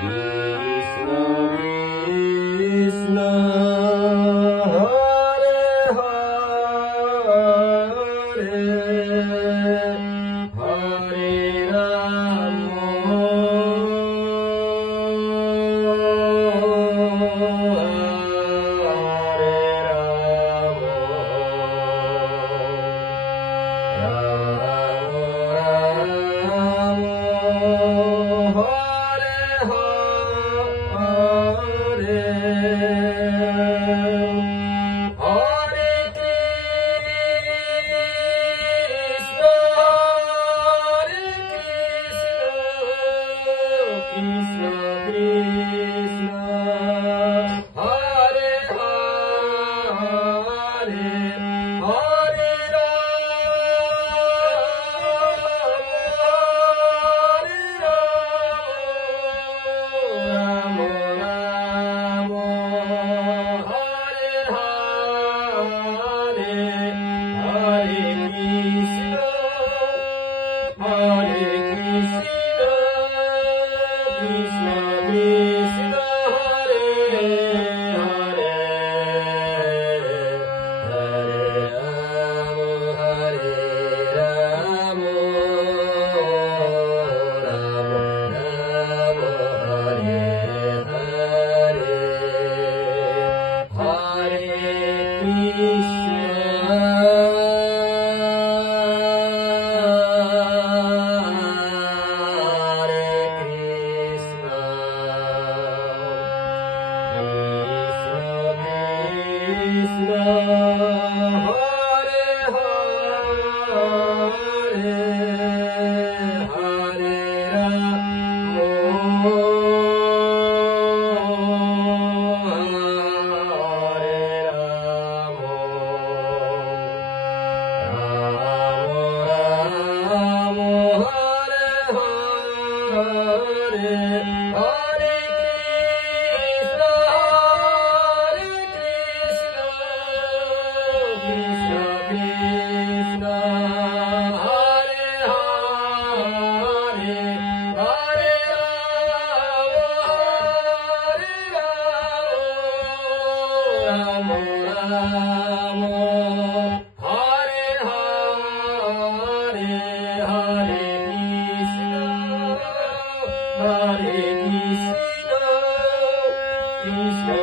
Krishna Krishna Hare Hare Hare Rama Krishna Krishna Hare Hare Hare Rama Rama Hare Hare Hare Krishna Hare Krishna Krishna Krishna Hare Hare Hare Rama Rama Rama Hare Hare Hare Krishna Krishna Hare Hare Hare Rama Hare Rama Rama Hare Hare Hare Krishna Krishna Krishna Hare Hare Hare Rama Rama Hare Hare Hare Krishna Krishna